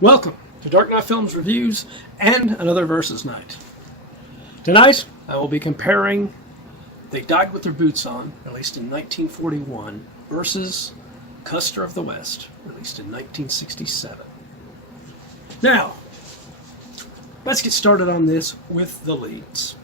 Welcome to Dark Knight Films Reviews and another Versus Night. Tonight, I will be comparing They Died With Their Boots On, released in 1941, versus Custer of the West, released in 1967. Now, let's get started on this with the leads.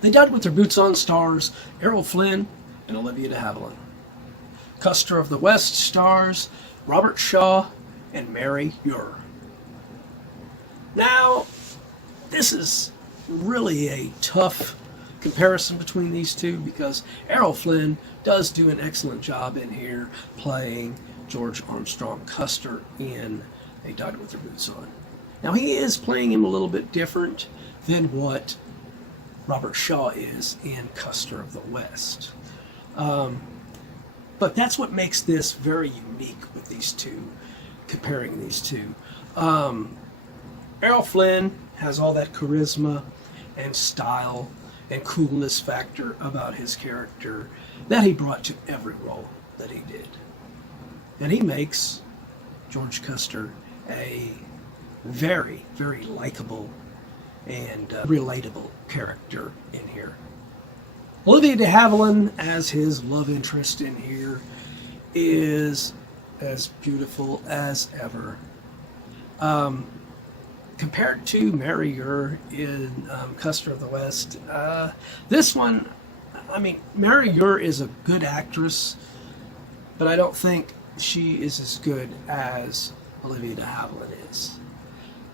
They Died With Their Boots On stars Errol Flynn and Olivia de Havilland. Custer of the West stars Robert Shaw and Mary Ure. Now, this is really a tough comparison between these two because Errol Flynn does do an excellent job in here playing George Armstrong Custer in They Died With Their Boots On. Now, he is playing him a little bit different than what Robert Shaw is in Custer of the West. But that's what makes this very unique with these two, comparing these two. Errol Flynn has all that charisma and style and coolness factor about his character that he brought to every role that he did. And he makes George Custer a very, very likable and relatable character in here. Olivia de Havilland as his love interest in here is as beautiful as ever. Compared to Mary Ure in Custer of the West, this one, I mean, Mary Ure is a good actress, but I don't think she is as good as Olivia de Havilland is.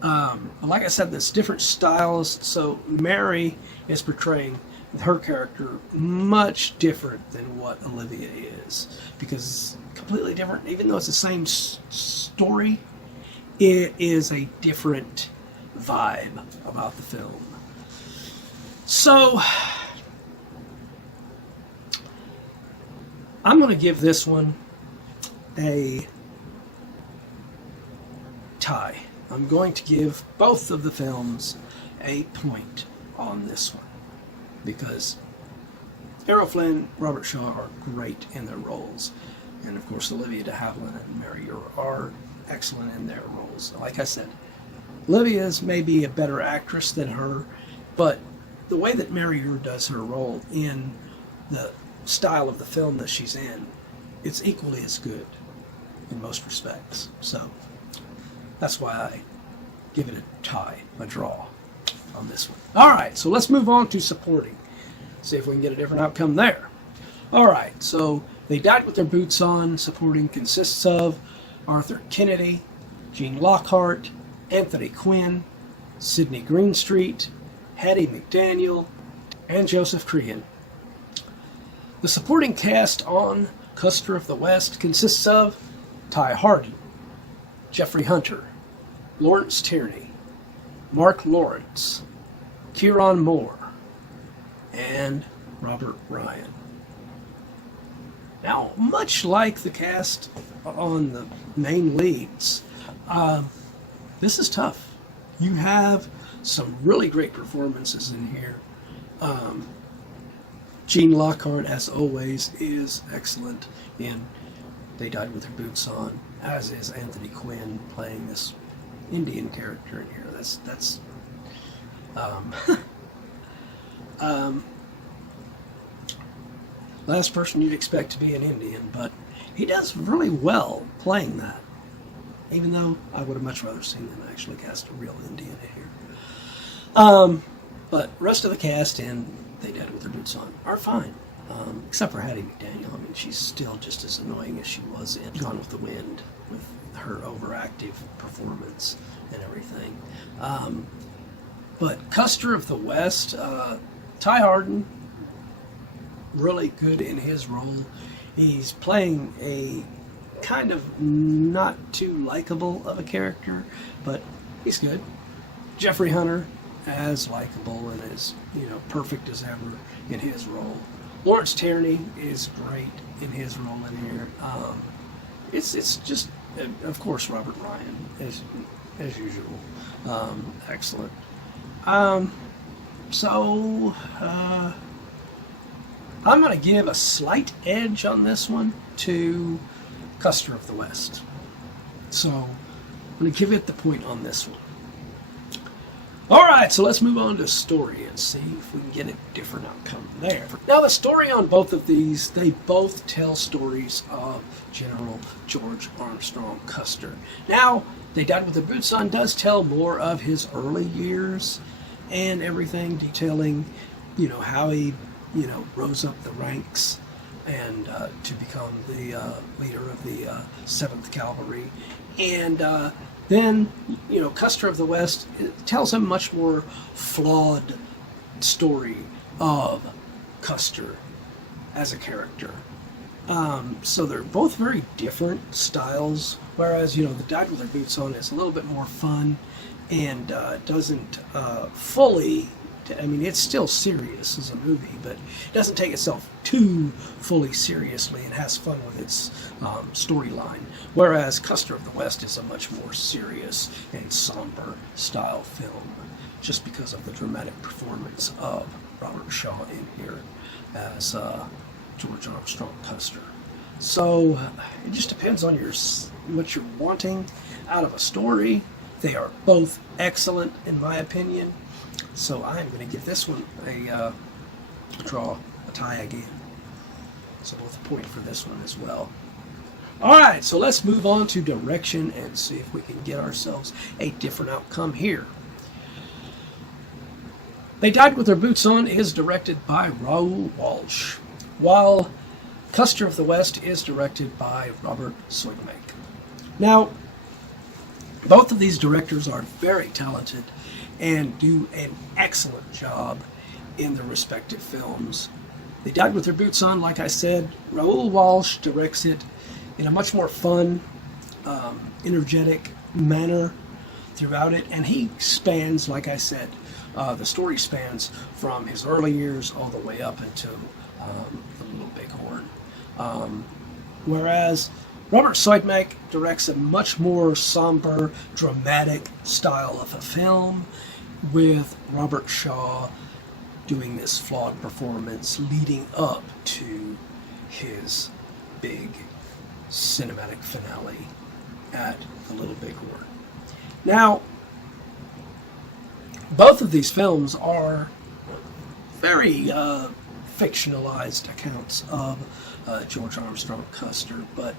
But like I said, there's different styles, so Mary is portraying her character much different than what Olivia is, because it's completely different. Even though it's the same story, it is a different vibe about the film. So I'm going to give this one a tie. I'm going to give both of the films a point on this one, because Errol Flynn, Robert Shaw are great in their roles. And of course, Olivia de Havilland and Mary Ure are excellent in their roles. Like I said, Olivia's maybe a better actress than her, but the way that Mary Ure does her role in the style of the film that she's in, it's equally as good in most respects. So that's why I give it a tie, a draw on this one. All right, so let's move on to supporting. See if we can get a different outcome there. All right, so They Died With Their Boots On. Supporting consists of Arthur Kennedy, Gene Lockhart, Anthony Quinn, Sidney Greenstreet, Hattie McDaniel, and Joseph Crehan. The supporting cast on Custer of the West consists of Ty Harden, Jeffrey Hunter, Lawrence Tierney, Mark Lawrence, Kieran Moore, and Robert Ryan. Now, much like the cast on the main leads, this is tough. You have some really great performances in here. Gene Lockhart, as always, is excellent in They Died With Their Boots On, as is Anthony Quinn playing this Indian character in here. That's last person you'd expect to be an Indian, but he does really well playing that. Even though I would have much rather seen them actually cast a real Indian in here. But rest of the cast in They Died With Their Boots On are fine. Except for Hattie McDaniel. I mean, she's still just as annoying as she was in Gone with the Wind, with her overactive performance and everything. But Custer of the West, Ty Harden, really good in his role. He's playing a kind of not too likable of a character, but he's good. Jeffrey Hunter, as likable and as, perfect as ever in his role. Lawrence Tierney is great in his role in here. It's just, of course, Robert Ryan as usual, excellent. So I'm going to give a slight edge on this one to Custer of the West. So I'm going to give it the point on this one. Alright, so let's move on to story and see if we can get a different outcome there. Now, the story on both of these, they both tell stories of General George Armstrong Custer. Now, They Died with Their Boots On does tell more of his early years and everything, detailing, how he, rose up the ranks and to become the leader of the 7th Cavalry. And then, Custer of the West, it tells a much more flawed story of Custer as a character. So they're both very different styles, whereas, The Died with Their Boots On is a little bit more fun and doesn't fully, it's still serious as a movie, but it doesn't take itself too fully seriously and has fun with its storyline. Whereas Custer of the West is a much more serious and somber style film, just because of the dramatic performance of Robert Shaw in here as George Armstrong Custer. So it just depends on what you're wanting out of a story. They are both excellent in my opinion. So I'm going to give this one a draw, a tie again. So both a point for this one as well. Alright, so let's move on to direction and see if we can get ourselves a different outcome here. They Died with Their Boots On is directed by Raoul Walsh, while Custer of the West is directed by Robert Soigmake. Now, both of these directors are very talented and do an excellent job in their respective films. They Died with Their Boots On, like I said, Raoul Walsh directs it in a much more fun, energetic manner throughout it, and he spans, like I said, the story spans from his early years all the way up until The Little Bighorn. Whereas Robert Soigmake directs a much more somber, dramatic style of a film, with Robert Shaw doing this flawed performance leading up to his big cinematic finale at The Little Bighorn. Now, both of these films are very fictionalized accounts of George Armstrong Custer, but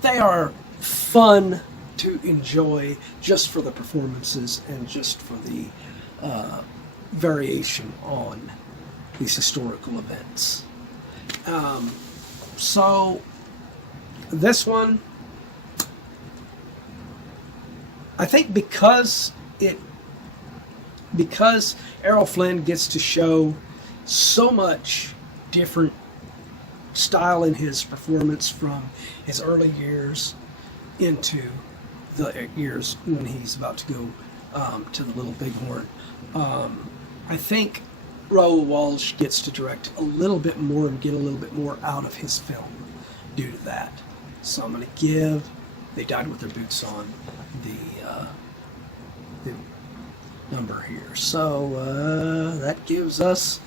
they are fun to enjoy just for the performances and just for the variation on these historical events. So this one, I think because Errol Flynn gets to show so much different style in his performance from his early years into the years when he's about to go to The Little Bighorn. I think Raoul Walsh gets to direct a little bit more and get a little bit more out of his film due to that. So I'm going to give They Died with Their Boots On the number here. So that gives us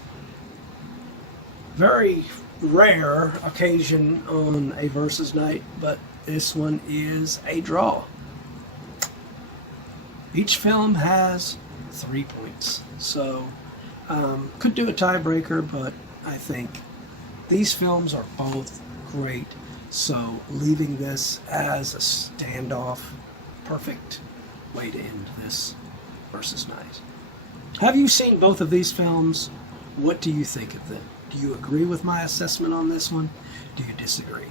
very rare occasion on a versus night, but this one is a draw. Each film has 3 points, so could do a tiebreaker, but I think these films are both great, so leaving this as a standoff, perfect way to end this versus night. Have you seen both of these films? What do you think of them? Do you agree with my assessment on this one? Do you disagree?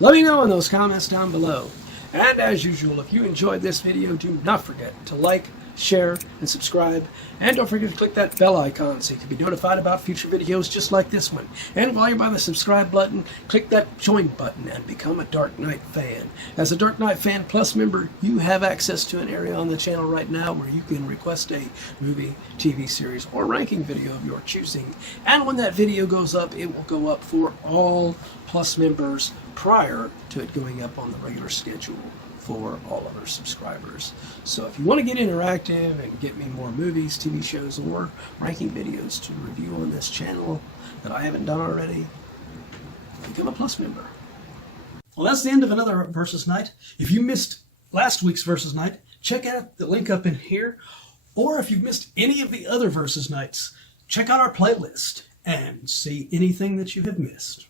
Let me know in those comments down below. And as usual, if you enjoyed this video, do not forget to like, share, and subscribe. And don't forget to click that bell icon so you can be notified about future videos just like this one. And while you're by the subscribe button, click that join button and become a Dark Knight fan. As a Dark Knight Fan Plus member, you have access to an area on the channel right now where you can request a movie, TV series, or ranking video of your choosing. And when that video goes up, it will go up for all Plus members prior to it going up on the regular schedule for all other subscribers. So if you want to get interactive and get me more movies, TV shows, or ranking videos to review on this channel that I haven't done already, become a Plus member. Well, that's the end of another Versus Night. If you missed last week's Versus Night, check out the link up in here. Or if you've missed any of the other Versus Nights, check out our playlist and see anything that you have missed.